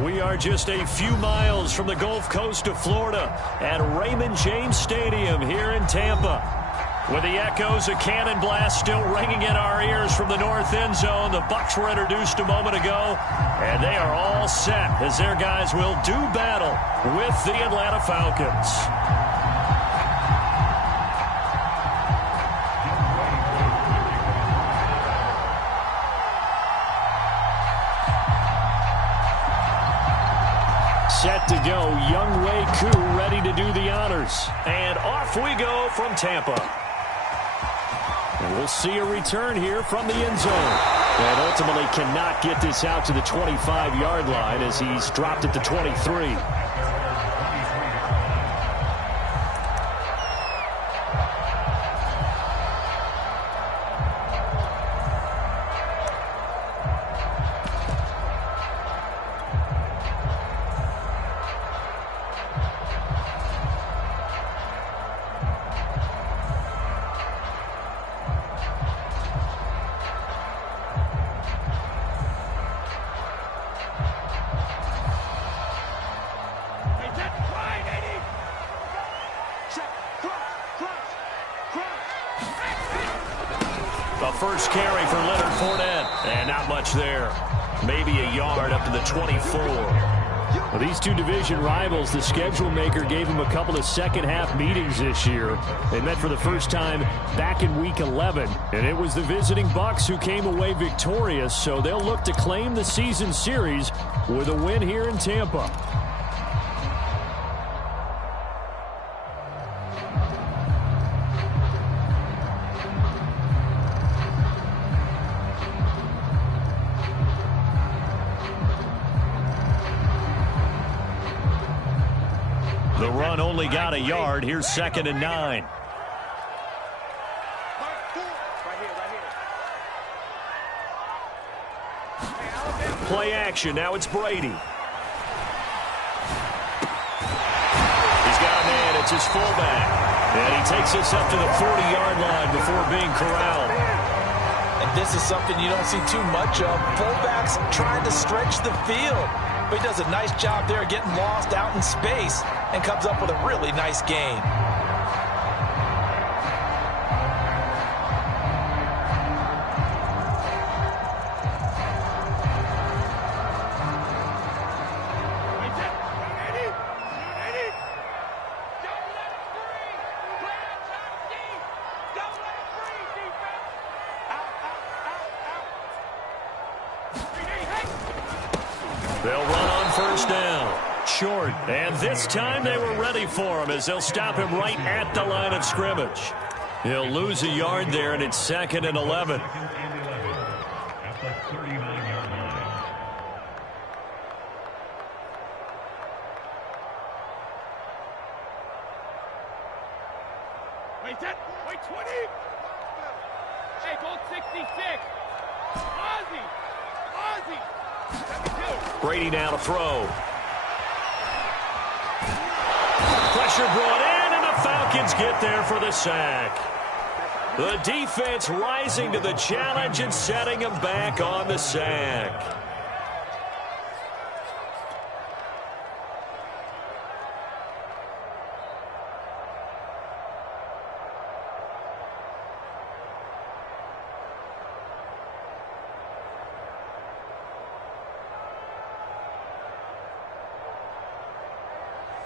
We are just a few miles from the Gulf Coast of Florida at Raymond James Stadium here in Tampa. With the echoes of cannon blast still ringing in our ears from the north end zone, the Bucs were introduced a moment ago, and they are all set as their guys will do battle with the Atlanta Falcons. Set to go, Younghoe Koo ready to do the honors. And off we go from Tampa. And we'll see a return here from the end zone. And ultimately cannot get this out to the 25-yard line as he's dropped at the 23. First carry for Leonard Fournette, and not much there. Maybe a yard up to the 24. Well, these two division rivals, the schedule maker gave them a couple of second-half meetings this year. They met for the first time back in Week 11, and it was the visiting Bucs who came away victorious, so they'll look to claim the season series with a win here in Tampa. The run only got a yard. Here's 2nd and 9. Play action. Now it's Brady. He's got a man. It's his fullback. And he takes us up to the 40-yard line before being corralled. And this is something you don't see too much of. Fullbacks trying to stretch the field. But he does a nice job there getting lost out in space and comes up with a really nice gain. They'll run on first down. Short. And this time they were ready for him as they'll stop him right at the line of scrimmage. He'll lose a yard there, and it's 2nd and 11. Wait 10. Wait 20. Hey, goal 66. Ozzie. Brady now to throw. Pressure brought in, and the Falcons get there for the sack. The defense rising to the challenge and setting him back on the sack.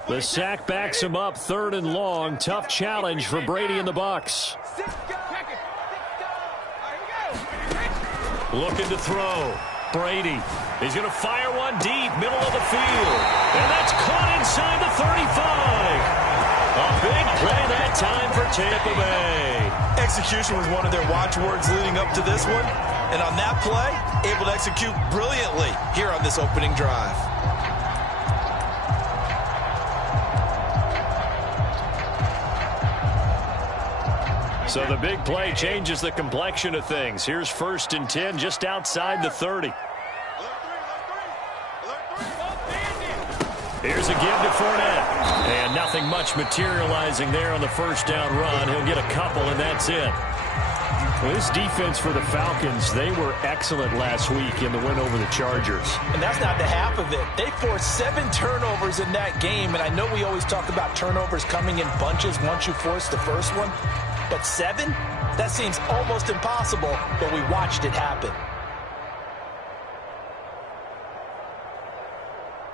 The sack backs him up, 3rd and long. Tough challenge for Brady and the Bucs. Looking to throw. Brady. He's going to fire one deep, middle of the field. And that's caught inside the 35. A big play that time for Tampa Bay. Execution was one of their watchwords leading up to this one. And on that play, able to execute brilliantly here on this opening drive. So the big play changes the complexion of things. Here's 1st and 10 just outside the 30. Here's a give to Fournette. And nothing much materializing there on the first down run. He'll get a couple, and that's it. Well, this defense for the Falcons, they were excellent last week in the win over the Chargers. And that's not the half of it. They forced 7 turnovers in that game, and I know we always talk about turnovers coming in bunches once you force the first one, but 7? That seems almost impossible, but we watched it happen.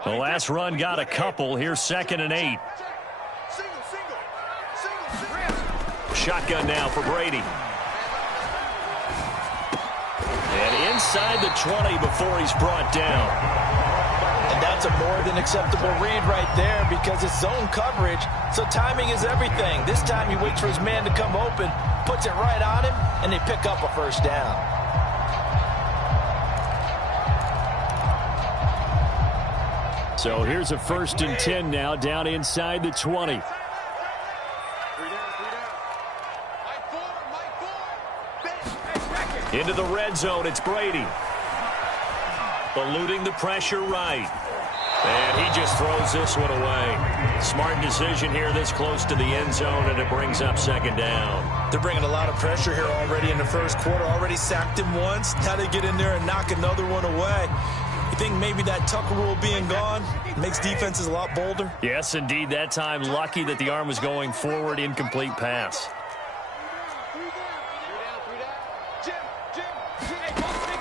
The last run got a couple. Here's 2nd and 8. Shotgun now for Brady. And inside the 20 before he's brought down. And that's a more than acceptable read right there because it's zone coverage, so timing is everything. This time he waits for his man to come open, puts it right on him, and they pick up a first down. So here's a 1st and 10 now down inside the 20. Into the red zone, it's Brady. Eluding the pressure right. And he just throws this one away. Smart decision here this close to the end zone, and it brings up 2nd down. They're bringing a lot of pressure here already in the first quarter. Already sacked him once. Now they get in there and knock another one away. You think maybe that Tucker rule being gone makes defenses a lot bolder? Yes, indeed. That time, lucky that the arm was going forward, incomplete pass.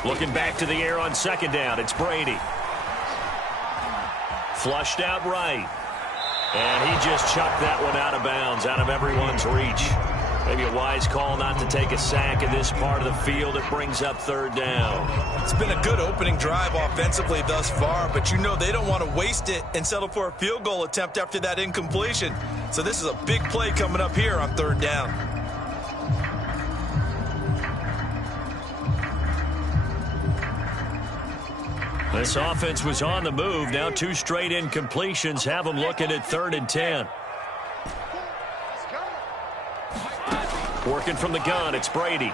Looking back to the air on 2nd down, it's Brady. Flushed out right. And he just chucked that one out of bounds, out of everyone's reach. Maybe a wise call not to take a sack in this part of the field. It brings up 3rd down. It's been a good opening drive offensively thus far, but you know they don't want to waste it and settle for a field goal attempt after that incompletion. So this is a big play coming up here on 3rd down. This offense was on the move. Now 2 straight incompletions have them looking at 3rd and 10. Working from the gun, it's Brady.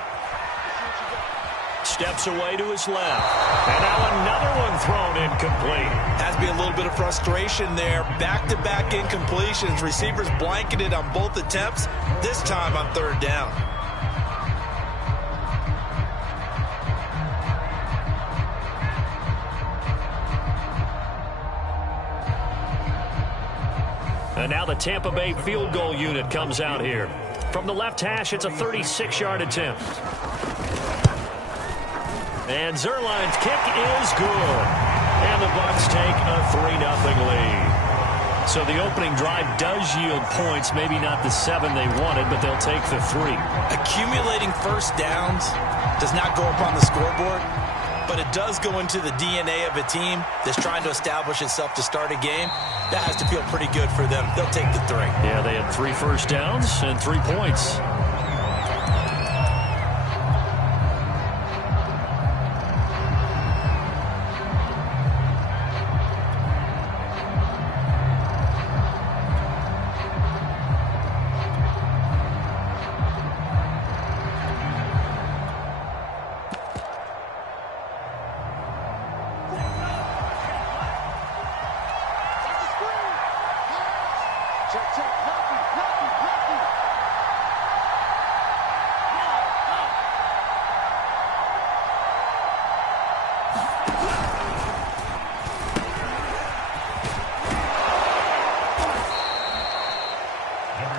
Steps away to his left. And now another one thrown incomplete. Has to be a little bit of frustration there. Back-to-back incompletions. Receivers blanketed on both attempts, this time on 3rd down. And now the Tampa Bay field goal unit comes out here. From the left hash, it's a 36-yard attempt. And Zerline's kick is good. And the Bucs take a 3-0 lead. So the opening drive does yield points, maybe not the 7 they wanted, but they'll take the 3. Accumulating first downs does not go up on the scoreboard, but it does go into the DNA of a team that's trying to establish itself to start a game. That has to feel pretty good for them. They'll take the 3. Yeah, they had 3 first downs and 3 points.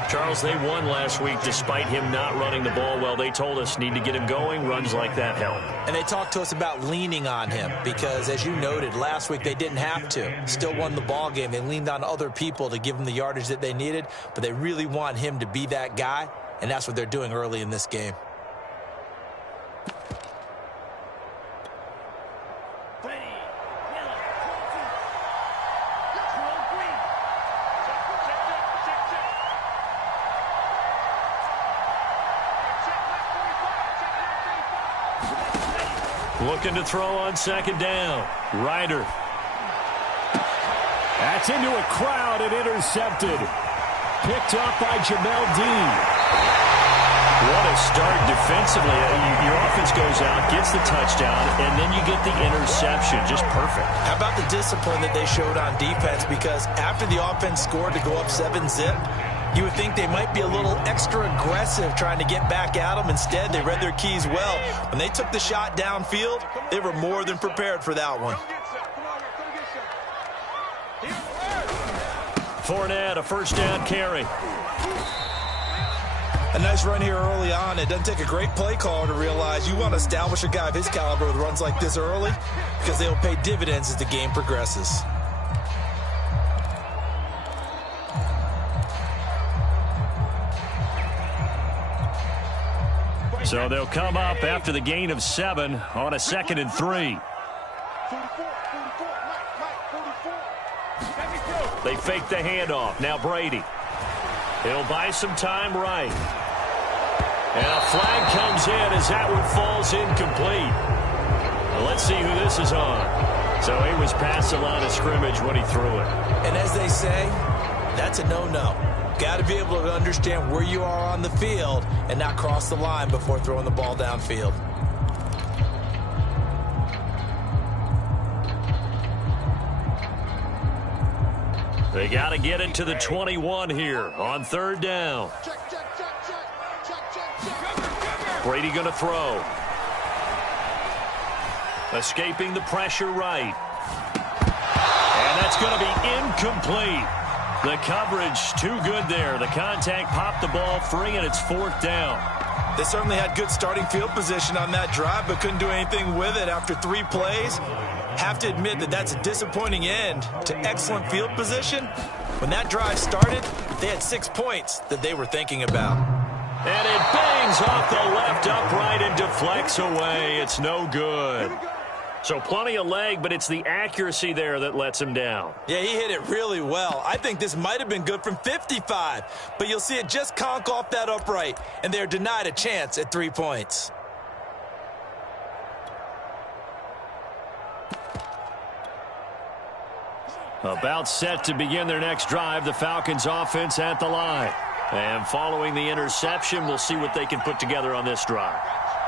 Charles, they won last week despite him not running the ball well. They told us need to get him going. Runs like that help. And they talked to us about leaning on him because, as you noted, last week they didn't have to. Still won the ball game. They leaned on other people to give them the yardage that they needed, but they really want him to be that guy, and that's what they're doing early in this game. Looking to throw on 2nd down. Ryder. That's into a crowd and intercepted. Picked up by Jamel Dean. What a start defensively. Your offense goes out, gets the touchdown, and then you get the interception. Just perfect. How about the discipline that they showed on defense? Because after the offense scored to go up 7-zip, You would think they might be a little extra aggressive trying to get back at them. Instead, they read their keys well. When they took the shot downfield, they were more than prepared for that one. Fournette, a first down carry. A nice run here early on. It doesn't take a great play caller to realize you want to establish a guy of his caliber with runs like this early because they'll pay dividends as the game progresses. So they'll come up after the gain of 7 on a 2nd and 3. They fake the handoff. Now Brady. He'll buy some time right. And a flag comes in as that one falls incomplete. Well, let's see who this is on. So he was past the line of scrimmage when he threw it. And as they say, that's a no-no. Got to be able to understand where you are on the field and not cross the line before throwing the ball downfield. They got to get it to the 21 here on 3rd down. Brady going to throw. Escaping the pressure right. And that's going to be incomplete. The coverage too good there. The contact popped the ball free, and it's 4th down. They certainly had good starting field position on that drive, but couldn't do anything with it after 3 plays. Have to admit that that's a disappointing end to excellent field position. When that drive started, they had 6 points that they were thinking about. And it bangs off the left upright and deflects away. It's no good. So plenty of leg, but it's the accuracy there that lets him down. Yeah, he hit it really well. I think this might have been good from 55, but you'll see it just conk off that upright, and they're denied a chance at 3 points. About set to begin their next drive, the Falcons offense at the line. And following the interception, we'll see what they can put together on this drive.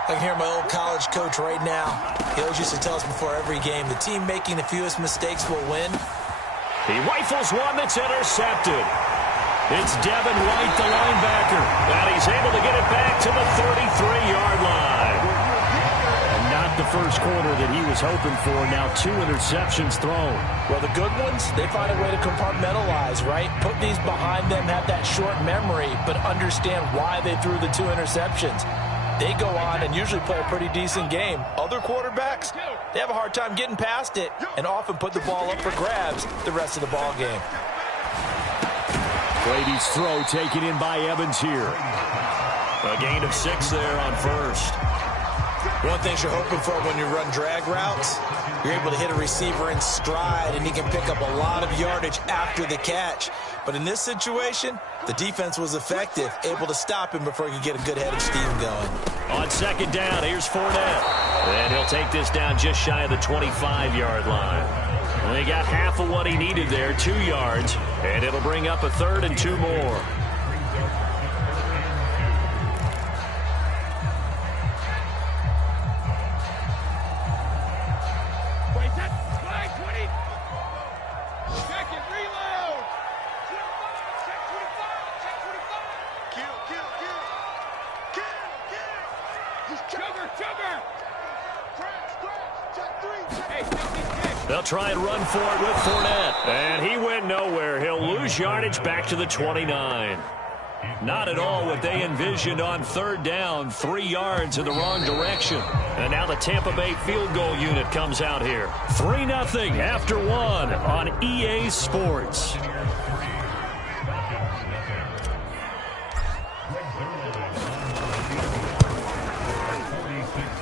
I can hear my old college coach right now. He always used to tell us before every game, the team making the fewest mistakes will win. He rifles one that's intercepted. It's Devin White, the linebacker. And he's able to get it back to the 33-yard line. And not the first quarter that he was hoping for. Now 2 interceptions thrown. Well, the good ones, they find a way to compartmentalize, right? Put these behind them, have that short memory, but understand why they threw the 2 interceptions. They go on and usually play a pretty decent game. Other quarterbacks, they have a hard time getting past it and often put the ball up for grabs the rest of the ball game. Brady's throw taken in by Evans here. A gain of 6 there on first. One thing you're hoping for when you run drag routes, you're able to hit a receiver in stride and he can pick up a lot of yardage after the catch. But in this situation, the defense was effective, able to stop him before he could get a good head of steam going. On 2nd down, here's Fournette. And he'll take this down just shy of the 25-yard line. And he got half of what he needed there, 2 yards. And it'll bring up a 3rd and 2 more. They'll try and run for it with Fournette. And he went nowhere. He'll lose yardage back to the 29. Not at all what they envisioned on 3rd down. 3 yards in the wrong direction. And now the Tampa Bay field goal unit comes out here. 3-0 after 1 on EA Sports.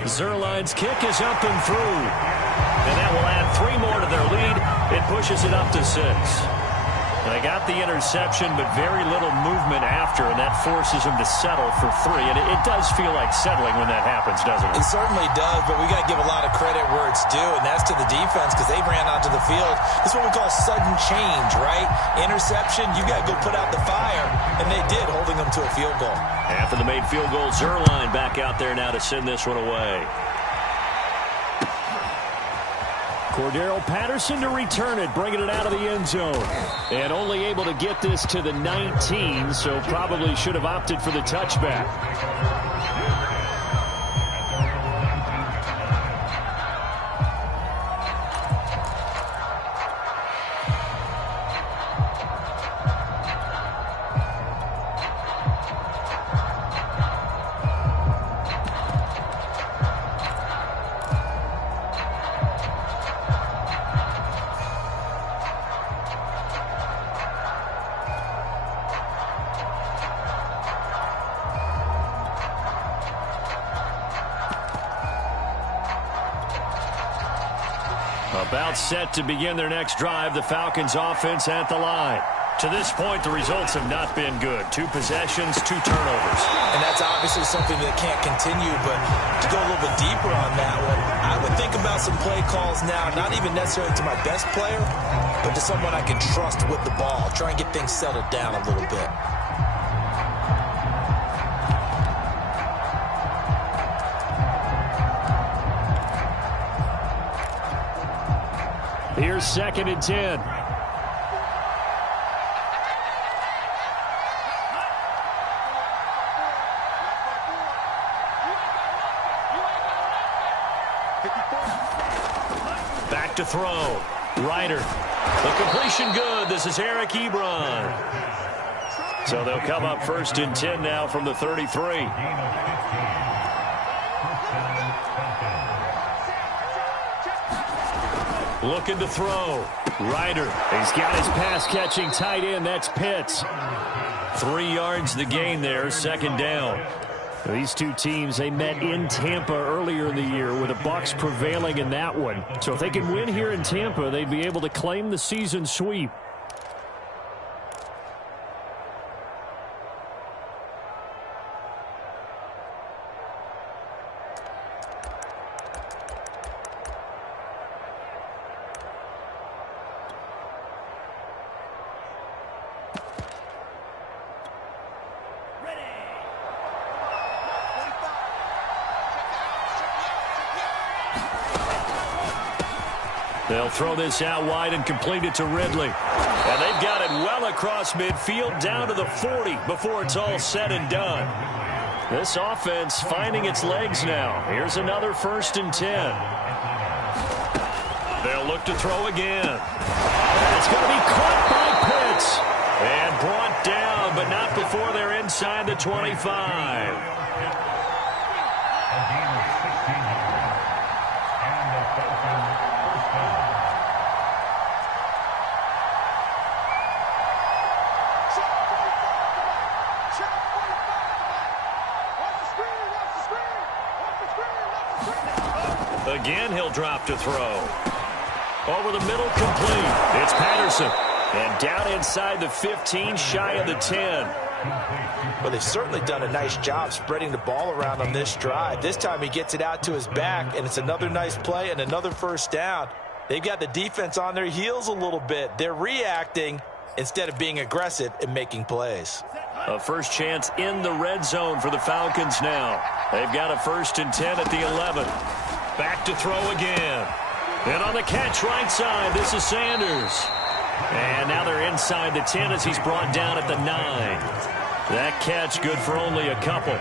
Zerline's kick is up and through. And that will add 3 more to their lead. It pushes it up to 6. They got the interception, but very little movement after, and that forces them to settle for 3. And it does feel like settling when that happens, doesn't it? It certainly does, but we got to give a lot of credit where it's due, and that's to the defense because they ran onto the field. This is what we call sudden change, right? Interception, you got to go put out the fire, and they did, holding them to a field goal. After the made field goal, Zerline back out there now to send this one away. Cordero Patterson to return it, bringing it out of the end zone. And only able to get this to the 19, so probably should have opted for the touchback. About set to begin their next drive, the Falcons offense at the line. To this point, the results have not been good. 2 possessions, 2 turnovers. And that's obviously something that can't continue, but to go a little bit deeper on that one, I would think about some play calls now, not even necessarily to my best player, but to someone I can trust with the ball. Try and get things settled down a little bit. Here's 2nd and 10. Back to throw. Ryder. The completion good. This is Eric Ebron. So they'll come up 1st and 10 now from the 33. Looking to throw. Ryder. He's got his pass-catching tight end. That's Pitts. 3 yards the gain there. 2nd down. These two teams, they met in Tampa earlier in the year with the Bucs prevailing in that one. So if they can win here in Tampa, they'd be able to claim the season sweep. They'll throw this out wide and complete it to Ridley. And they've got it well across midfield down to the 40 before it's all said and done. This offense finding its legs now. Here's another 1st and 10. They'll look to throw again. It's going to be caught by Pitts. And brought down, but not before they're inside the 25. Again, he'll drop to throw. Over the middle, complete. It's Patterson. And down inside the 15, shy of the 10. Well, they've certainly done a nice job spreading the ball around on this drive. This time he gets it out to his back, and it's another nice play and another 1st down. They've got the defense on their heels a little bit. They're reacting instead of being aggressive and making plays. A first chance in the red zone for the Falcons now. They've got a 1st and 10 at the 11. Back to throw again. And on the catch right side, this is Sanders. And now they're inside the 10 as he's brought down at the 9. That catch good for only a couple.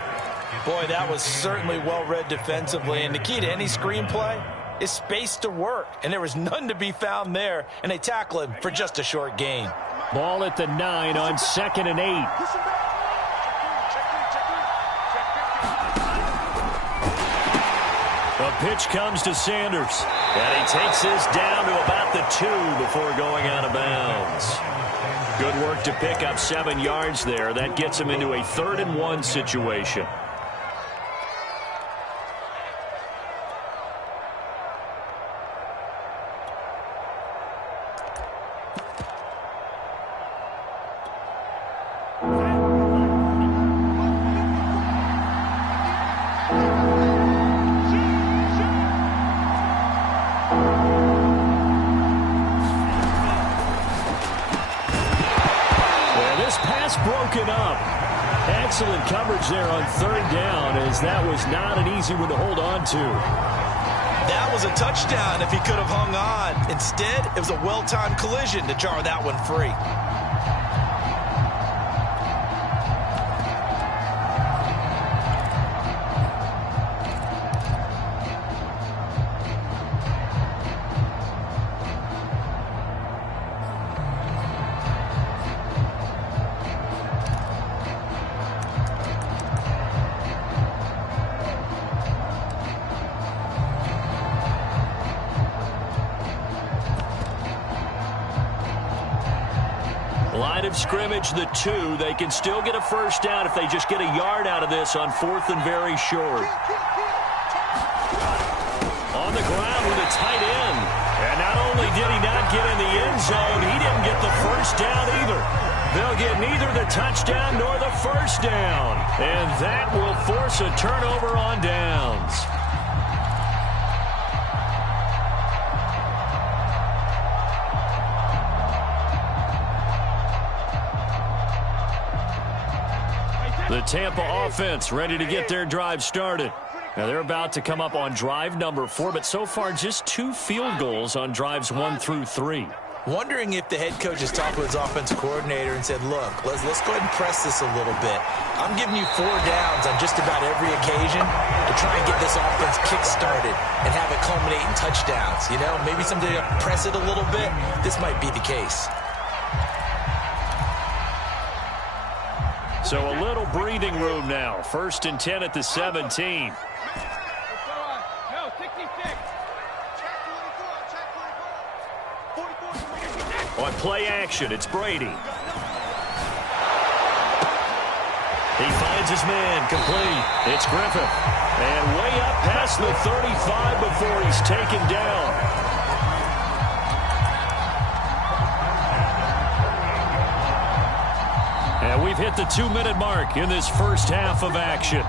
Boy, that was certainly well-read defensively. And the key to any screenplay is space to work. And there was none to be found there. And they tackle him for just a short gain. Ball at the 9 on 2nd and 8. The pitch comes to Sanders. And he takes this down to about the 2 before going out of bounds. Good work to pick up 7 yards there. That gets him into a 3rd and 1 situation. Broken up. Excellent coverage there on 3rd down, as that was not an easy one to hold on to. That was a touchdown if he could have hung on. Instead, it was a well-timed collision to jar that one free. Line of scrimmage, the 2. They can still get a first down if they just get a yard out of this on 4th and very short. On the ground with a tight end. And not only did he not get in the end zone, he didn't get the first down either. They'll get neither the touchdown nor the first down. And that will force a turnover on downs. The Tampa offense ready to get their drive started. Now they're about to come up on drive number 4, but so far just 2 field goals on drives 1 through 3. Wondering if the head coach has talked with his offensive coordinator and said, look, let's go ahead and press this a little bit. I'm giving you 4 downs on just about every occasion to try and get this offense kick-started and have it culminate in touchdowns. You know, maybe someday press it a little bit. This might be the case. So a little breathing room now. 1st and 10 at the 17. No, 66. On play action, it's Brady. He finds his man, complete. It's Griffith. And way up past the 35 before he's taken down. And we've hit the 2-minute mark in this first half of action.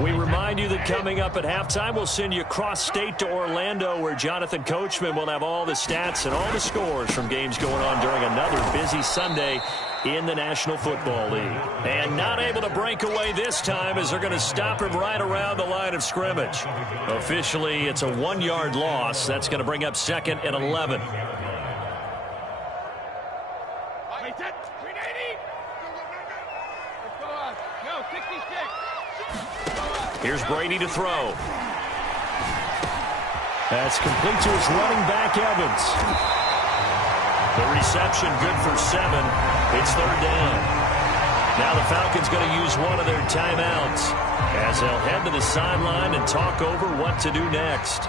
We remind you that coming up at halftime, we'll send you cross-state to Orlando, where Jonathan Coachman will have all the stats and all the scores from games going on during another busy Sunday in the National Football League. And not able to break away this time as they're going to stop him right around the line of scrimmage. Officially, it's a 1-yard loss. That's going to bring up 2nd and 11. Here's Brady to throw. That's complete to his running back, Evans. The reception good for 7. It's 3rd down. Now the Falcons going to use one of their timeouts as they'll head to the sideline and talk over what to do next.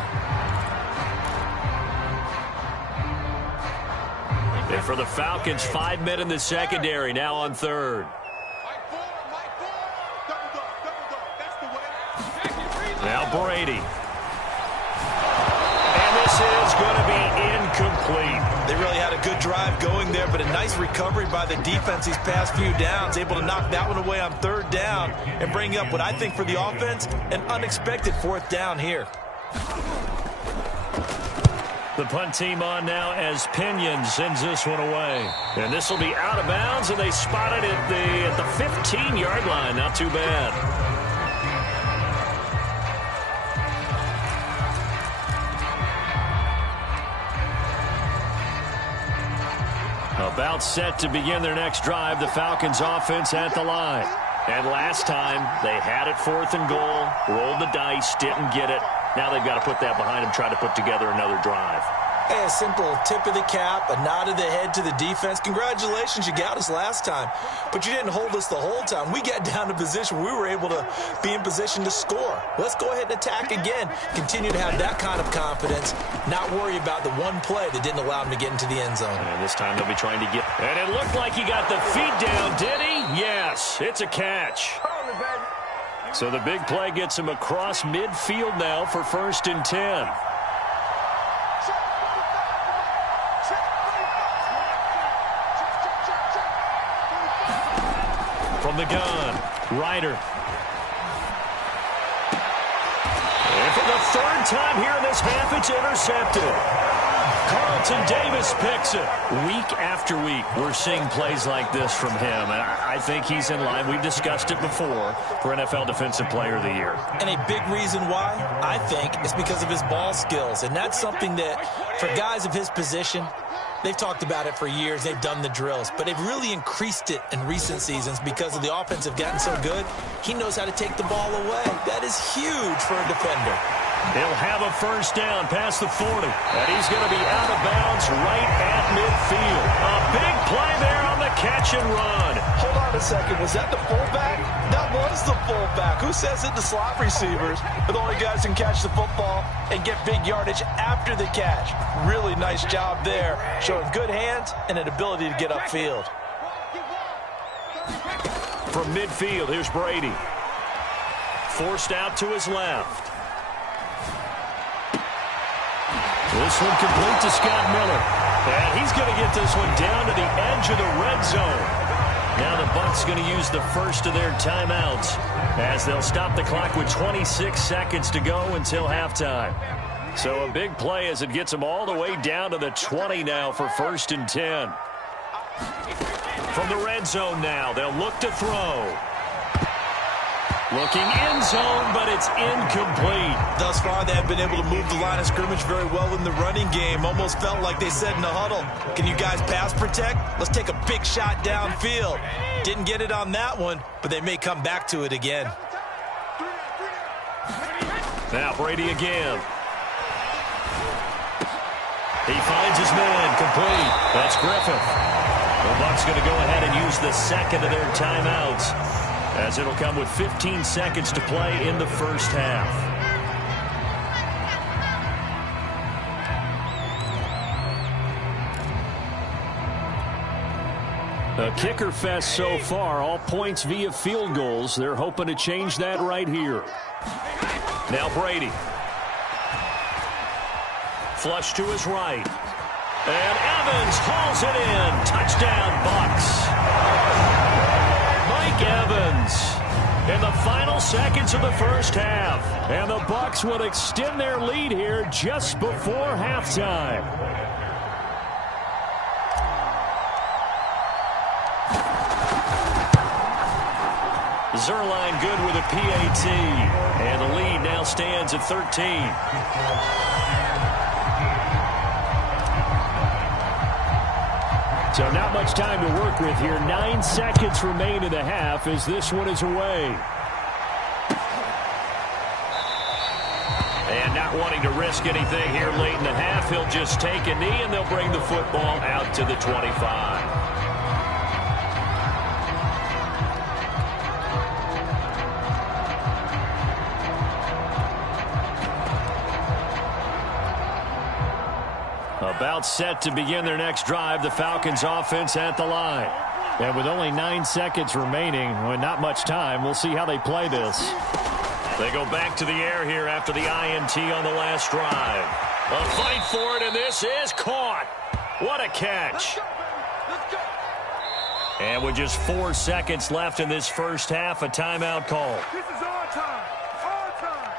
And for the Falcons, 5 men in the secondary now on 3rd. Now Brady. And this is going to be incomplete. They really had a good drive going there, but a nice recovery by the defense these past few downs, able to knock that one away on 3rd down and bring up what I think for the offense, an unexpected 4th down here. The punt team on now as Pinion sends this one away. And this will be out of bounds, and they spot it at the 15-yard line. Not too bad. About set to begin their next drive, the Falcons offense at the line. And last time, they had it 4th and goal, rolled the dice, didn't get it. Now they've got to put that behind them, try to put together another drive. Hey, a simple tip of the cap, a nod of the head to the defense. Congratulations, you got us last time. But you didn't hold us the whole time. We got down to position where we were able to be in position to score. Let's go ahead and attack again. Continue to have that kind of confidence. Not worry about the one play that didn't allow him to get into the end zone. And this time they'll be trying to get... And it looked like he got the feet down, did he? Yes, it's a catch. So the big play gets him across midfield now for 1st and 10. From the gun, Ryder. And for the 3rd time here in this half, it's intercepted. Carlton Davis picks it. Week after week, we're seeing plays like this from him, and I think he's in line. We've discussed it before for NFL Defensive Player of the Year. And a big reason why, I think, is because of his ball skills, and that's something that, for guys of his position, they've talked about it for years. They've done the drills, but they've really increased it in recent seasons because of the offense have gotten so good. He knows how to take the ball away. That is huge for a defender. He'll have a first down past the 40, and he's going to be out of bounds right at midfield. A big play there on the catch and run. Hold on a second. Was that the fullback? That was the fullback. Who says it? The slot receivers are the only guys who can catch the football and get big yardage after the catch. Really nice job there, showing good hands and an ability to get upfield. From midfield, here's Brady. Forced out to his left. This one complete to Scott Miller. And he's going to get this one down to the edge of the red zone. Now the Bucs going to use the first of their timeouts as they'll stop the clock with 26 seconds to go until halftime. So a big play as it gets them all the way down to the 20 now for 1st and 10. From the red zone now, they'll look to throw. Looking end zone, but it's incomplete. Thus far, they have been able to move the line of scrimmage very well in the running game. Almost felt like they said in the huddle, can you guys pass protect? Let's take a big shot downfield. Didn't get it on that one, but they may come back to it again. Now Brady again. He finds his man, complete. That's Griffith. The Bucs going to go ahead and use the second of their timeouts, as it'll come with 15 seconds to play in the first half. A kicker fest so far, all points via field goals. They're hoping to change that right here. Now Brady. Flush to his right. And Evans hauls it in. Touchdown, Bucs. Mike Evans in the final seconds of the first half. And the Bucs will extend their lead here just before halftime. Zerline good with a PAT. And the lead now stands at 13. So not much time to work with here. 9 seconds remain in the half as this one is away. And not wanting to risk anything here late in the half, he'll just take a knee and they'll bring the football out to the 25. About set to begin their next drive, the Falcons offense at the line. And with only 9 seconds remaining, well, not much time, we'll see how they play this. They go back to the air here after the INT on the last drive. A fight for it, and this is caught. What a catch. And with just 4 seconds left in this first half, a timeout call. This is our time. Our time.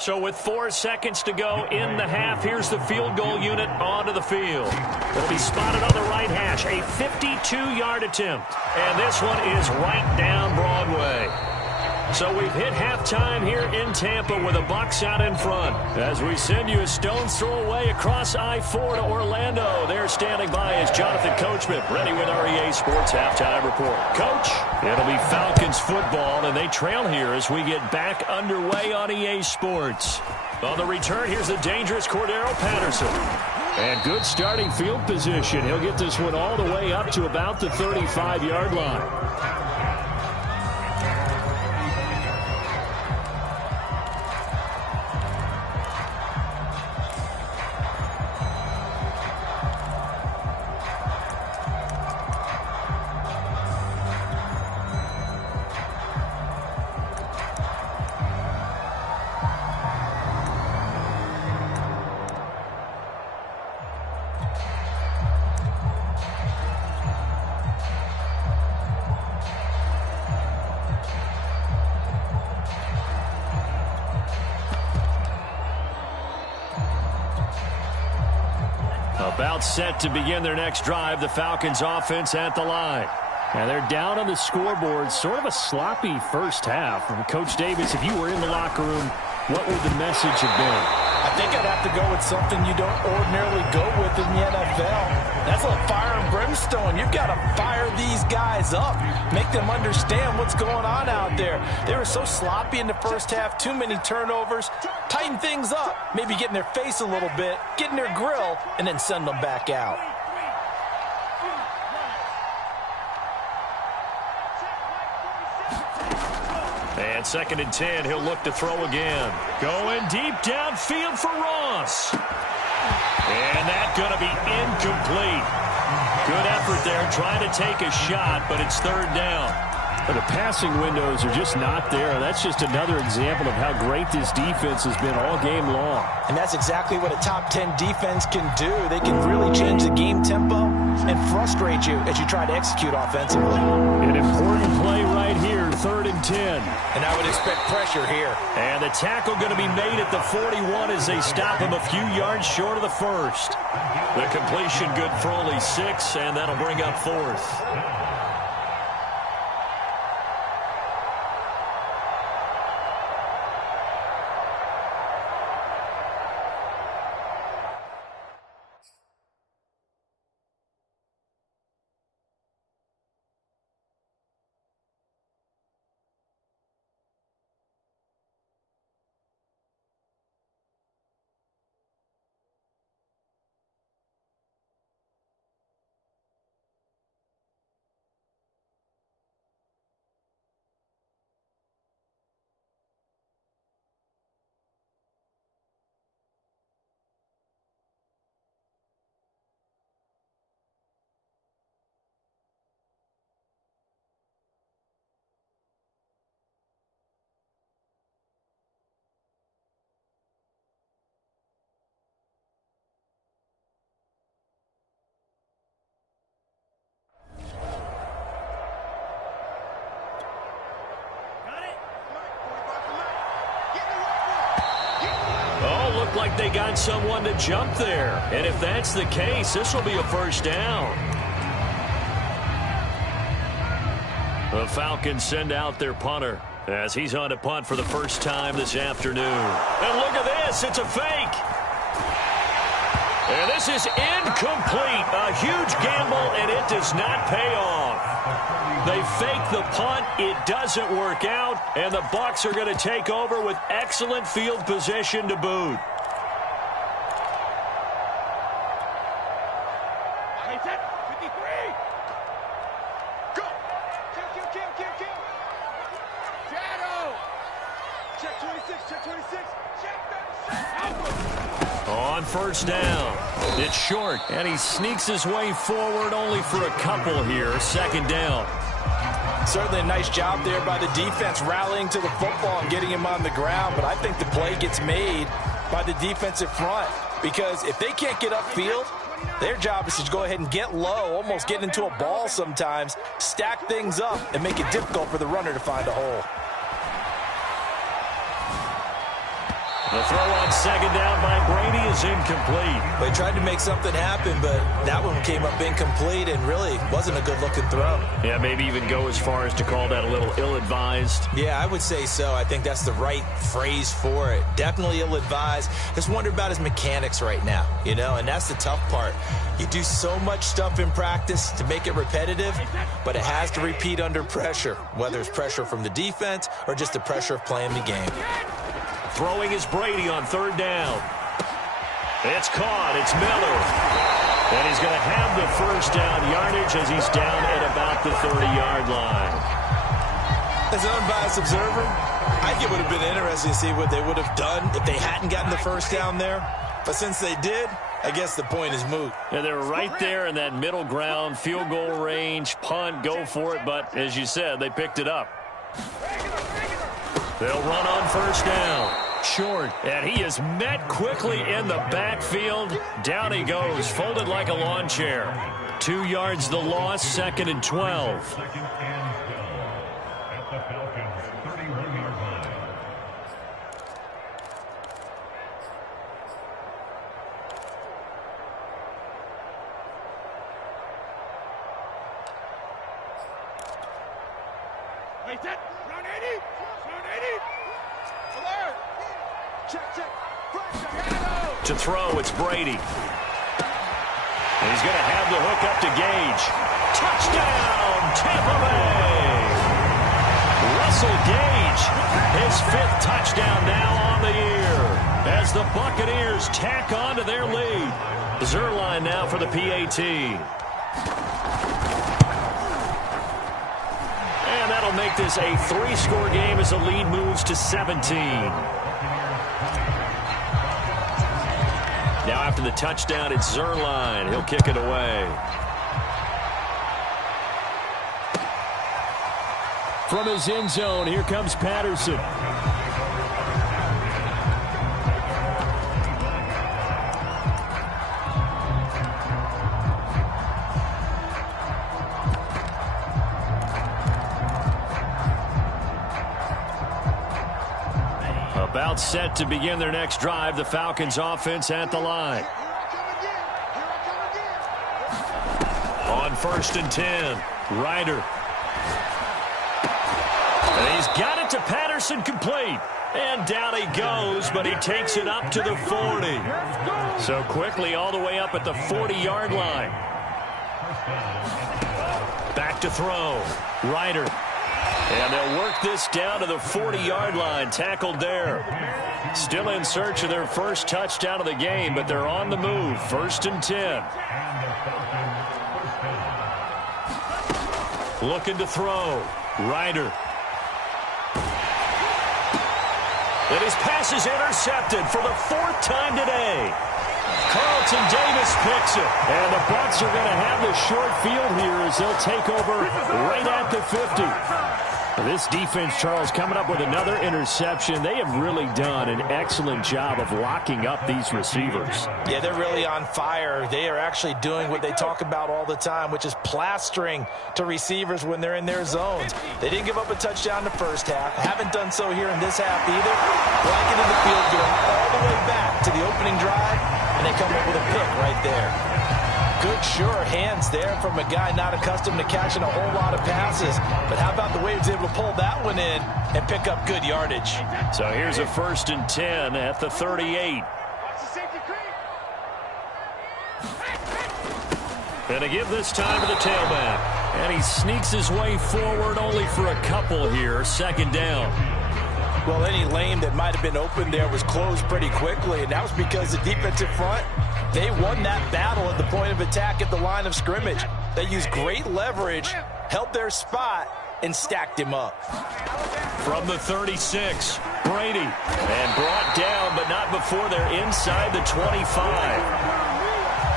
So with 4 seconds to go in the half, here's the field goal unit onto the field. It'll be spotted on the right hash, a 52-yard attempt. And this one is right down Broadway. So we've hit halftime here in Tampa with the Bucs out in front. As we send you a stone's throw away across I-4 to Orlando. There standing by is Jonathan Coachman, ready with our EA Sports Halftime Report. Coach, it'll be Falcons football, and they trail here as we get back underway on EA Sports. On the return, here's the dangerous Cordero Patterson. And good starting field position. He'll get this one all the way up to about the 35-yard line. About set to begin their next drive, the Falcons offense at the line. And they're down on the scoreboard, sort of a sloppy first half. Coach Davis, if you were in the locker room, what would the message have been? I think I'd have to go with something you don't ordinarily go with in the NFL. That's a fire and brimstone. You've got to fire these guys up. Make them understand what's going on out there. They were so sloppy in the first half, too many turnovers. Tighten things up. Maybe get in their face a little bit, get in their grill, and then send them back out. And 2nd and 10, he'll look to throw again. Going deep downfield for Ross. And that's going to be incomplete. Good effort there, trying to take a shot, but it's 3rd down. But the passing windows are just not there. That's just another example of how great this defense has been all game long. And that's exactly what a top 10 defense can do. They can really change the game tempo and frustrate you as you try to execute offensively. An important play right here, 3rd and 10. And I would expect pressure here. And the tackle going to be made at the 41 as they stop him a few yards short of the first. The completion good for only 6, and that'll bring up 4th. Looked like they got someone to jump there. And if that's the case, this will be a 1st down. The Falcons send out their punter as he's on to punt for the first time this afternoon. And look at this. It's a fake. And this is incomplete. A huge gamble, and it does not pay off. They fake the punt. It doesn't work out, and the Bucs are going to take over with excellent field position to boot. On 1st down, it's short, and he sneaks his way forward only for a couple here. 2nd down. Certainly a nice job there by the defense rallying to the football and getting him on the ground, but I think the play gets made by the defensive front because if they can't get upfield, their job is to go ahead and get low, almost get into a ball sometimes, stack things up, and make it difficult for the runner to find a hole. The throw on 2nd down by Brady is incomplete. They tried to make something happen, but that one came up incomplete and really wasn't a good-looking throw. Yeah, maybe even go as far as to call that a little ill-advised. Yeah, I would say so. I think that's the right phrase for it. Definitely ill-advised. Just wonder about his mechanics right now, you know, and that's the tough part. You do so much stuff in practice to make it repetitive, but it has to repeat under pressure, whether it's pressure from the defense or just the pressure of playing the game. Throwing is Brady on 3rd down. It's caught. It's Miller. And he's going to have the 1st down yardage as he's down at about the 30-yard line. As an unbiased observer, I think it would have been interesting to see what they would have done if they hadn't gotten the 1st down there. But since they did, I guess the point is moot. Yeah, they're right there in that middle ground, field goal range, punt, go for it. But as you said, they picked it up. They'll run on 1st down. Short, and he is met quickly in the backfield. Down he goes, folded like a lawn chair. 2 yards the loss, 2nd and 12. Round 80. Round 80. Alert. Check. To throw, it's Brady. And he's going to have the hook up to Gage. Touchdown, Tampa Bay! Russell Gage, his 5th touchdown now on the year, as the Buccaneers tack on to their lead. Zerline now for the PAT. And that'll make this a 3-score game as the lead moves to 17. Now after the touchdown, it's Zerline. He'll kick it away. From his end zone, here comes Patterson. About set to begin their next drive. The Falcons offense at the line. On 1st and 10, Ryder. And he's got it to Patterson, complete. And down he goes, but he takes it up to the 40. So quickly all the way up at the 40-yard line. Back to throw. Ryder. And they'll work this down to the 40-yard line, tackled there. Still in search of their first touchdown of the game, but they're on the move. 1st and 10. Looking to throw. Ryder. And his pass is intercepted for the 4th time today. Carlton Davis picks it. And the Bucs are going to have the short field here as they'll take over right at the 50. This defense, Charles, coming up with another interception. They have really done an excellent job of locking up these receivers. Yeah, they're really on fire. They are actually doing what they talk about all the time, which is plastering to receivers when they're in their zones. They didn't give up a touchdown in the first half. Haven't done so here in this half either. Blanketing the field, going all the way back to the opening drive, and they come up with a pick right there. Good, sure hands there from a guy not accustomed to catching a whole lot of passes. But how about the way he was able to pull that one in and pick up good yardage? So here's a 1st and 10 at the 38. And a give this time to the tailback. And he sneaks his way forward only for a couple here. 2nd down. Well, any lane that might have been open there was closed pretty quickly, and that was because the defensive front, they won that battle at the point of attack at the line of scrimmage. They used great leverage, held their spot, and stacked him up. From the 36, Brady. And brought down, but not before they're inside the 25.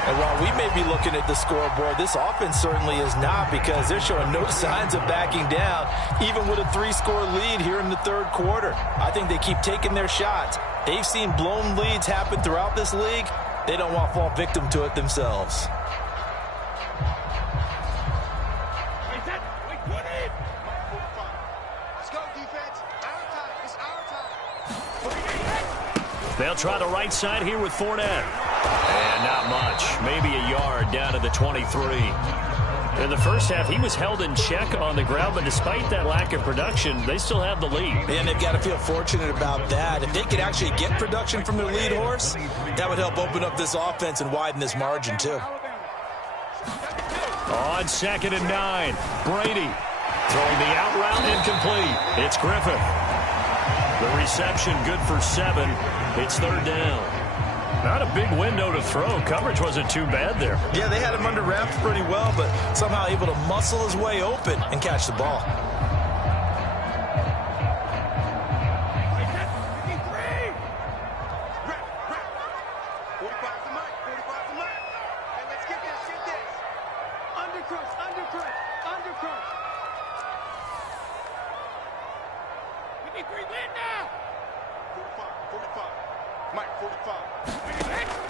And while we may be looking at the scoreboard, this offense certainly is not, because they're showing no signs of backing down, even with a 3-score lead here in the 3rd quarter. I think they keep taking their shots. They've seen blown leads happen throughout this league. They don't want to fall victim to it themselves. They'll try the right side here with Fournette. And not much. Maybe a yard down to the 23. In the first half, he was held in check on the ground, but despite that lack of production, they still have the lead. And they've got to feel fortunate about that. If they could actually get production from their lead horse, that would help open up this offense and widen this margin, too. On 2nd and 9, Brady throwing the out route incomplete. It's Griffith. The reception good for 7. It's 3rd down. Not a big window to throw. Coverage wasn't too bad there. Yeah, they had him under wraps pretty well, but somehow able to muscle his way open and catch the ball.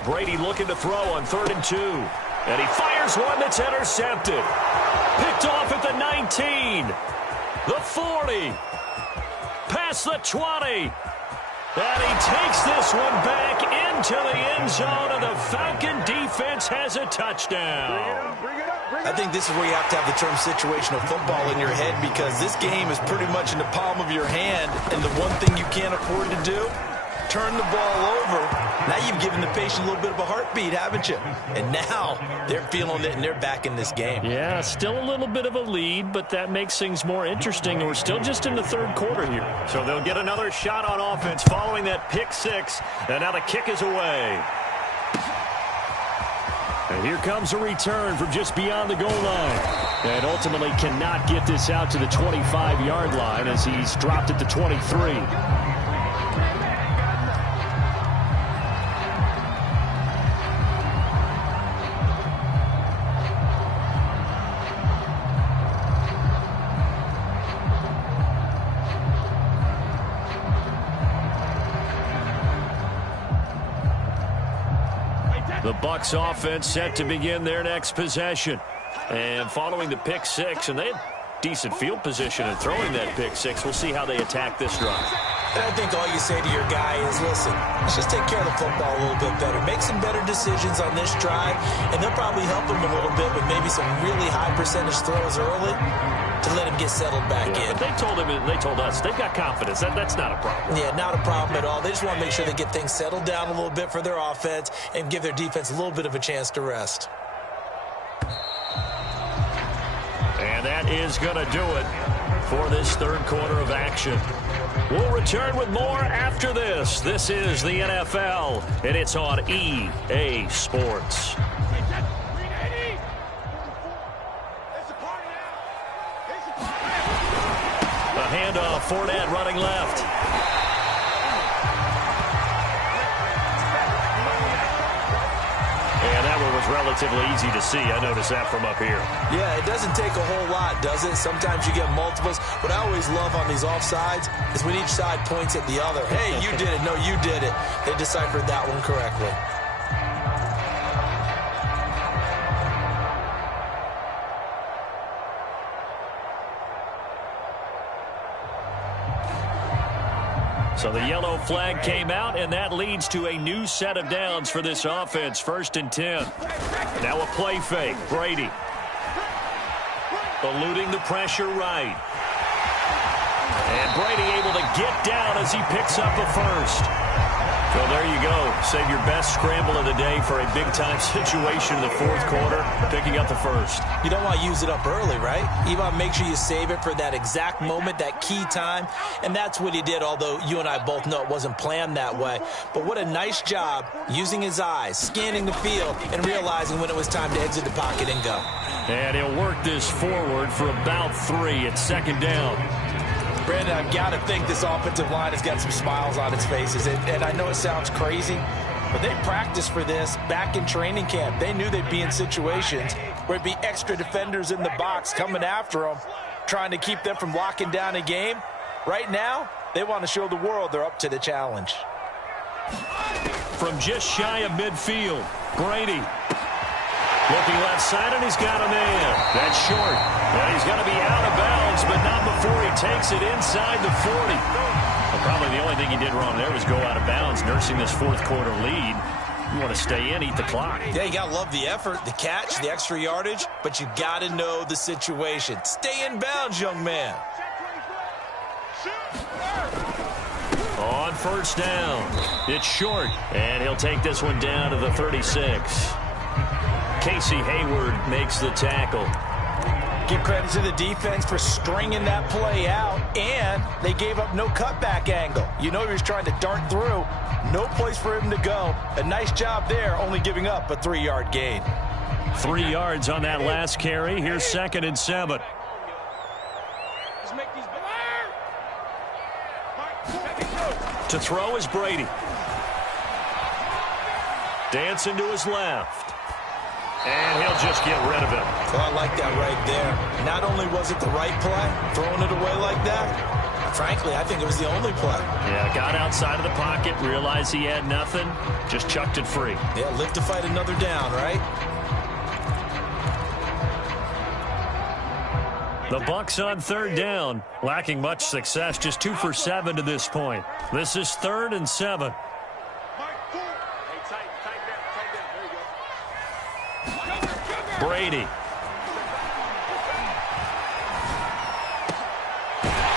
Brady looking to throw on 3rd and 2. And he fires one that's intercepted. Picked off at the 19. The 40. Past the 20. And he takes this one back into the end zone, and the Falcon defense has a touchdown. I think this is where you have to have the term situational football in your head, because this game is pretty much in the palm of your hand, and the one thing you can't afford to do, turn the ball over. Now you've given the patient a little bit of a heartbeat, haven't you? And now they're feeling it, and they're back in this game. Yeah, still a little bit of a lead, but that makes things more interesting. We're still just in the third quarter here. So they'll get another shot on offense following that pick six, and now the kick is away. And here comes a return from just beyond the goal line. And ultimately cannot get this out to the 25-yard line as he's dropped it to 23. The Bucs offense set to begin their next possession. And following the pick six, and they had decent field position in throwing that pick six. We'll see how they attack this drive. And I think all you say to your guy is, listen, let's just take care of the football a little bit better. Make some better decisions on this drive, and they'll probably help him a little bit with maybe some really high percentage throws early to let him get settled back in. But they told him, they told us, they've got confidence. That's not a problem. Yeah, not a problem at all. They just want to make sure they get things settled down a little bit for their offense and give their defense a little bit of a chance to rest. And that is going to do it for this third quarter of action. We'll return with more after this. This is the NFL, and it's on EA Sports. A handoff, Fournette running left. And that one was relatively easy to see. I noticed that from up here. Yeah, it doesn't take a whole lot, does it? Sometimes you get multiples. What I always love on these offsides is when each side points at the other. Hey, you did it. No, you did it. They deciphered that one correctly. So the yellow flag came out, and that leads to a new set of downs for this offense. 1st and 10. Now a play fake. Brady eluding the pressure right. And Brady able to get down as he picks up a first. Well, there you go. Save your best scramble of the day for a big-time situation in the fourth quarter, picking up the first. You don't want to use it up early, right? You want to make sure you save it for that exact moment, that key time. And that's what he did, although you and I both know it wasn't planned that way. But what a nice job using his eyes, scanning the field, and realizing when it was time to exit the pocket and go. And he'll work this forward for about 3. It's 2nd down. Brandon, I've got to think this offensive line has got some smiles on its faces. And I know it sounds crazy, but they practiced for this back in training camp. They knew they'd be in situations where it'd be extra defenders in the box coming after them, trying to keep them from locking down a game. Right now, they want to show the world they're up to the challenge. From just shy of midfield, Brady looking left side, and he's got a man. That's short. And he's going to be out of bounds, but not before he takes it inside the 40. Well, probably the only thing he did wrong there was go out of bounds, nursing this fourth quarter lead. You want to stay in, eat the clock. Yeah, you got to love the effort, the catch, the extra yardage, but you got to know the situation. Stay in bounds, young man. On 1st down, it's short, and he'll take this one down to the 36. Casey Hayward makes the tackle. Give credit to the defense for stringing that play out, and they gave up no cutback angle. You know he was trying to dart through. No place for him to go. A nice job there, only giving up a 3-yard gain. 3 yards on that last carry. Here's 2nd and 7. To throw is Brady. Dancing to his left. And he'll just get rid of it. Well, I like that right there. Not only was it the right play, throwing it away like that, frankly, I think it was the only play. Yeah, got outside of the pocket, realized he had nothing, just chucked it free. Yeah, live to fight another down, right? The Bucs on third down, lacking much success, just 2 for 7 to this point. This is 3rd and 7. Brady.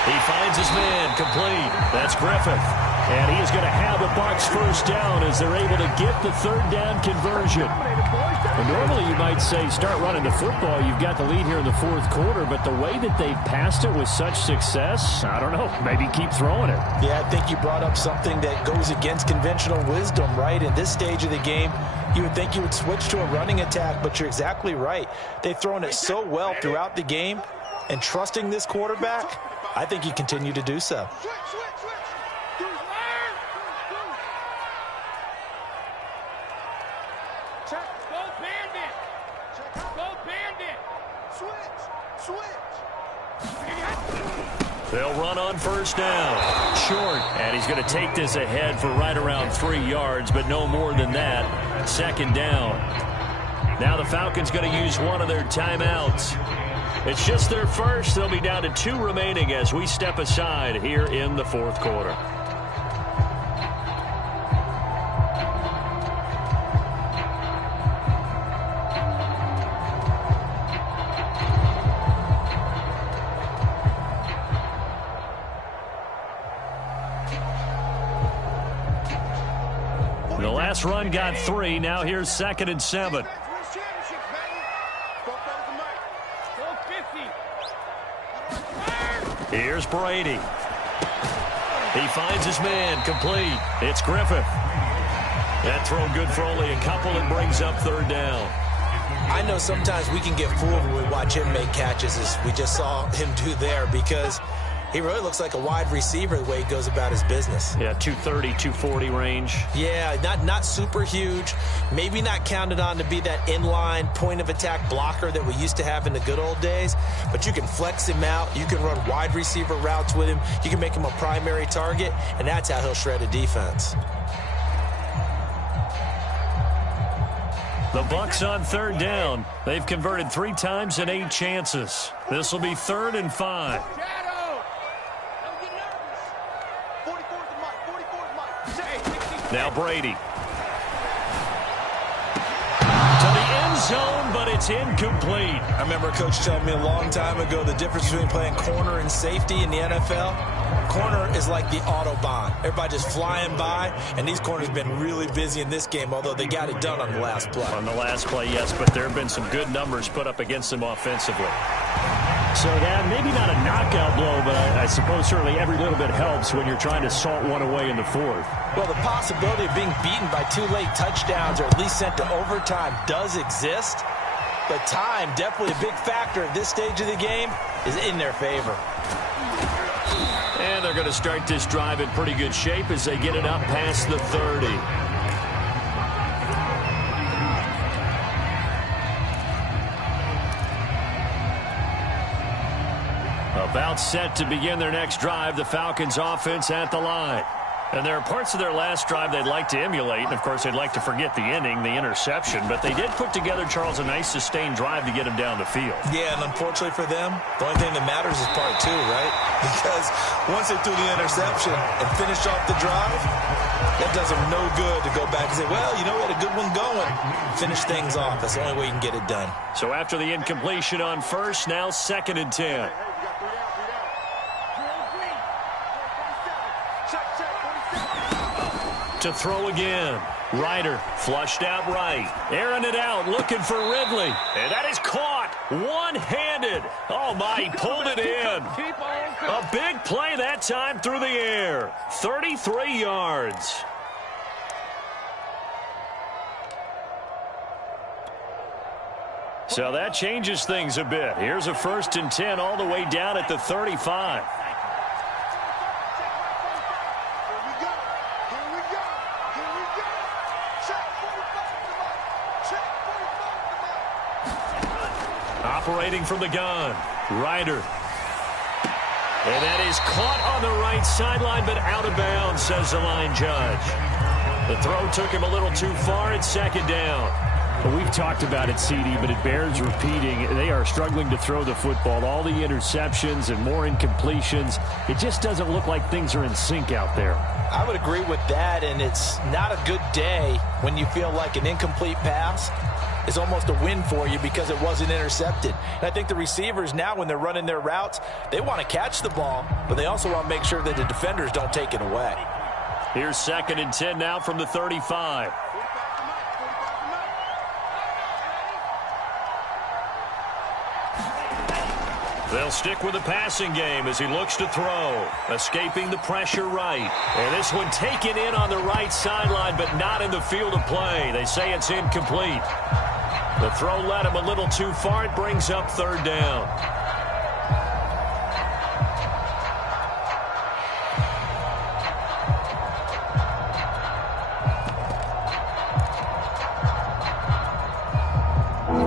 He finds his man, complete. That's Griffith. And he is going to have a Bucs first down as they're able to get the third down conversion. And normally you might say start running the football. You've got the lead here in the fourth quarter, but the way that they passed it with such success, I don't know, maybe keep throwing it. Yeah, I think you brought up something that goes against conventional wisdom, right? In this stage of the game, you would think you would switch to a running attack, but you're exactly right. They've thrown it so well throughout the game, and trusting this quarterback, I think you continue to do so. They'll run on first down. Short. And he's going to take this ahead for right around 3 yards, but no more than that. Second down. Now the Falcons going to use one of their timeouts. It's just their first. They'll be down to 2 remaining as we step aside here in the fourth quarter. The last run got 3. Now here's 2nd and 7. Here's Brady. He finds his man, complete. It's Griffith. That throw good for only a couple and brings up third down. I know sometimes we can get fooled when we watch him make catches, as we just saw him do there, because he really looks like a wide receiver the way he goes about his business. Yeah, 230, 240 range. Yeah, not super huge. Maybe not counted on to be that inline point-of-attack blocker that we used to have in the good old days. But you can flex him out. You can run wide receiver routes with him. You can make him a primary target, and that's how he'll shred a defense. The Bucs on third down. They've converted 3 times in 8 chances. This will be 3rd and 5. Now Brady. To the end zone, but it's incomplete. I remember a coach telling me a long time ago the difference between playing corner and safety in the NFL. Corner is like the Autobahn. Everybody just flying by, and these corners have been really busy in this game, although they got it done on the last play. On the last play, yes, but there have been some good numbers put up against them offensively. So, yeah, maybe not a knockout blow, but I suppose certainly every little bit helps when you're trying to salt one away in the fourth. Well, the possibility of being beaten by 2 late touchdowns or at least sent to overtime does exist, but time, definitely a big factor at this stage of the game, is in their favor. And they're going to start this drive in pretty good shape as they get it up past the 30. About set to begin their next drive, the Falcons offense at the line. And there are parts of their last drive they'd like to emulate. And, of course, they'd like to forget the ending, the interception. But they did put together, Charles, a nice sustained drive to get him down the field. Yeah, and unfortunately for them, the only thing that matters is part 2, right? Because once they threw the interception and finished off the drive, that does them no good to go back and say, well, you know, we had a good one going. Finish things off. That's the only way you can get it done. So after the incompletion on first, now 2nd and 10. To throw again. Ryder flushed out right. Airing it out, looking for Ridley. And that is caught one-handed. Oh, my, he pulled it in. A big play that time through the air. 33 yards. So that changes things a bit. Here's a 1st and 10 all the way down at the 35. Operating from the gun, Ryder. And that is caught on the right sideline, but out of bounds, says the line judge. The throw took him a little too far at 2nd down. Well, we've talked about it, CD, but it bears repeating. They are struggling to throw the football. All the interceptions and more incompletions. It just doesn't look like things are in sync out there. I would agree with that, and it's not a good day when you feel like an incomplete pass is almost a win for you because it wasn't intercepted. And I think the receivers now, when they're running their routes, they want to catch the ball, but they also want to make sure that the defenders don't take it away. Here's 2nd and 10 now from the 35. They'll stick with the passing game as he looks to throw. Escaping the pressure right. And this one taken in on the right sideline, but not in the field of play. They say it's incomplete. The throw led him a little too far. It brings up 3rd down.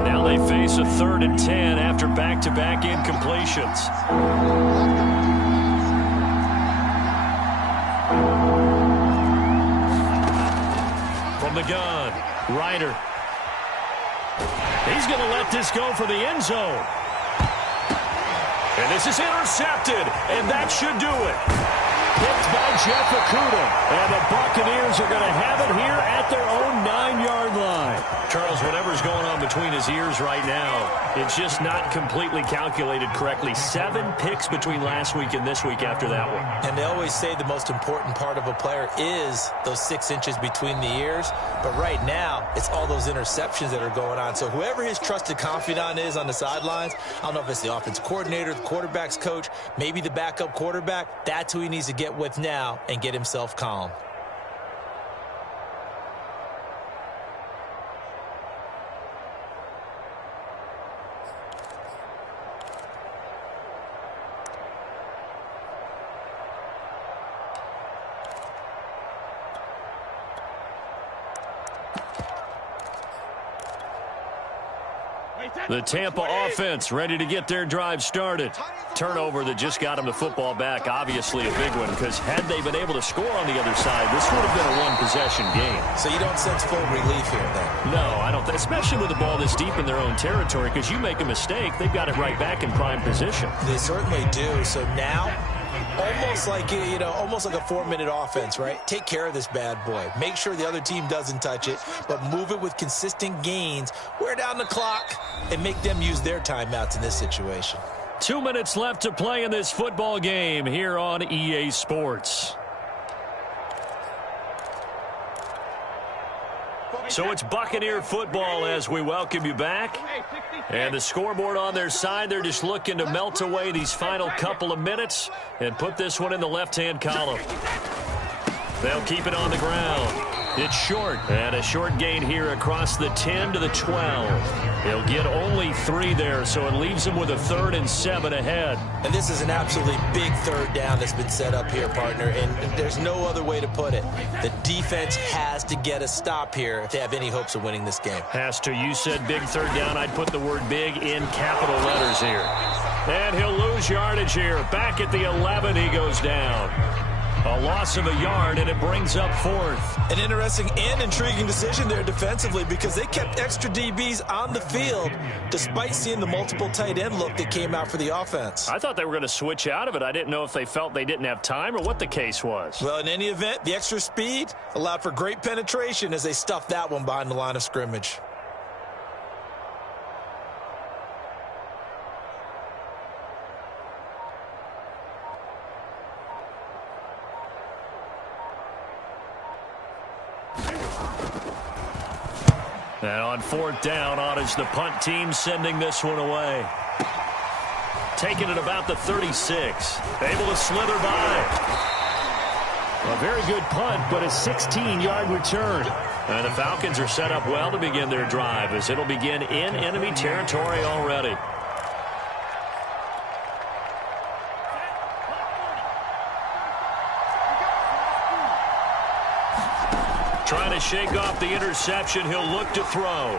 Now they face a 3rd and 10 after back-to-back incompletions. From the gun, Ryder. He's going to let this go for the end zone. And this is intercepted, and that should do it. Picked by Jeff Okudah, and the Buccaneers are going to have it here at their own 9-yard line. Charles, whatever's going on between his ears right now, it's just not completely calculated correctly. 7 picks between last week and this week after that one. And they always say the most important part of a player is those 6 inches between the ears. But right now, it's all those interceptions that are going on. So whoever his trusted confidant is on the sidelines, I don't know if it's the offensive coordinator, the quarterback's coach, maybe the backup quarterback, that's who he needs to get with now and get himself calm. The Tampa offense ready to get their drive started. Turnover that just got them the football back, obviously a big one, because had they been able to score on the other side, this would have been a one-possession game. So you don't sense full relief here, then? No, I don't. Especially with the ball this deep in their own territory, because you make a mistake, they've got it right back in prime position. They certainly do. So now, almost like a 4-minute offense, right? Take care of this bad boy. Make sure the other team doesn't touch it, but move it with consistent gains. Wear down the clock and make them use their timeouts in this situation. 2 minutes left to play in this football game here on EA Sports. So it's Buccaneer football as we welcome you back. And the scoreboard on their side, they're just looking to melt away these final couple of minutes and put this one in the left-hand column. They'll keep it on the ground. It's short, and a short gain here across the 10 to the 12. He'll get only 3 there, so it leaves him with a 3rd and 7 ahead. And this is an absolutely big 3rd down that's been set up here, partner, and there's no other way to put it. The defense has to get a stop here if they have any hopes of winning this game. Has to. You said big 3rd down. I'd put the word big in capital letters here. And he'll lose yardage here. Back at the 11, he goes down. A loss of a yard, and it brings up 4th. An interesting and intriguing decision there defensively because they kept extra DBs on the field despite seeing the multiple tight end look that came out for the offense. I thought they were going to switch out of it. I didn't know if they felt they didn't have time or what the case was. Well, in any event, the extra speed allowed for great penetration as they stuffed that one behind the line of scrimmage. And on 4th down, is the punt team sending this one away. Taking it about the 36. Able to slither by. A very good punt, but a 16-yard return. And the Falcons are set up well to begin their drive as it'll begin in enemy territory already. Trying to shake off the interception. He'll look to throw.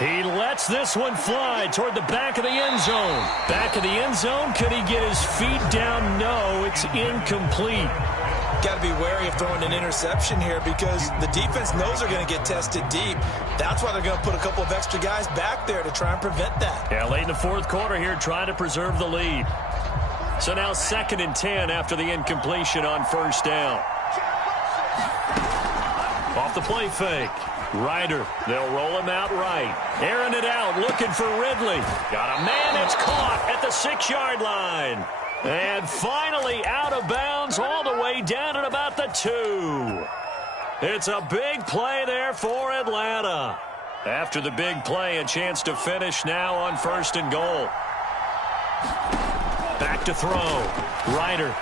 He lets this one fly toward the back of the end zone. Back of the end zone. Could he get his feet down? No, it's incomplete. got to be wary of throwing an interception here because the defense knows they're going to get tested deep. That's why they're going to put a couple of extra guys back there to try and prevent that. Yeah, late in the fourth quarter here, trying to preserve the lead. So now 2nd and 10 after the incompletion on first down. Off the play fake. Ryder, they'll roll him out right. Airing it out, looking for Ridley. Got a man, it's caught at the 6-yard line. And finally out of bounds all the way down at about the 2. It's a big play there for Atlanta. After the big play, a chance to finish now on 1st and goal. Back to throw. Ryder.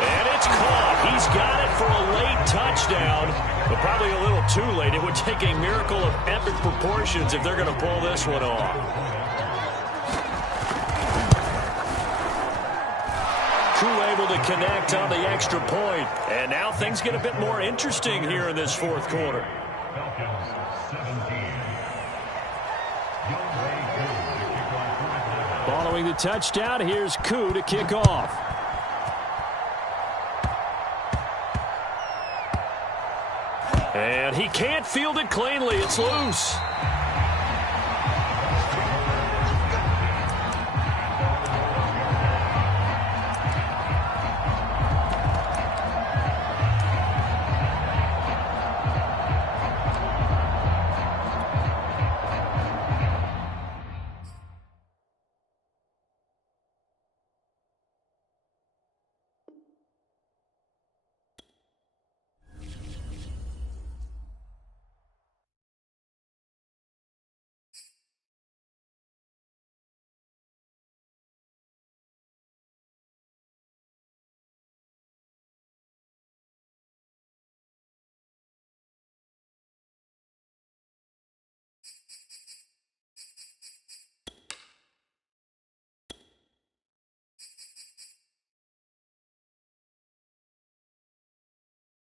And it's caught. He's got it for a late touchdown, but probably a little too late. It would take a miracle of epic proportions if they're going to pull this one off. Crew able to connect on the extra point. And now things get a bit more interesting here in this fourth quarter. Following the touchdown, here's Koo to kick off. And he can't field it cleanly. It's loose.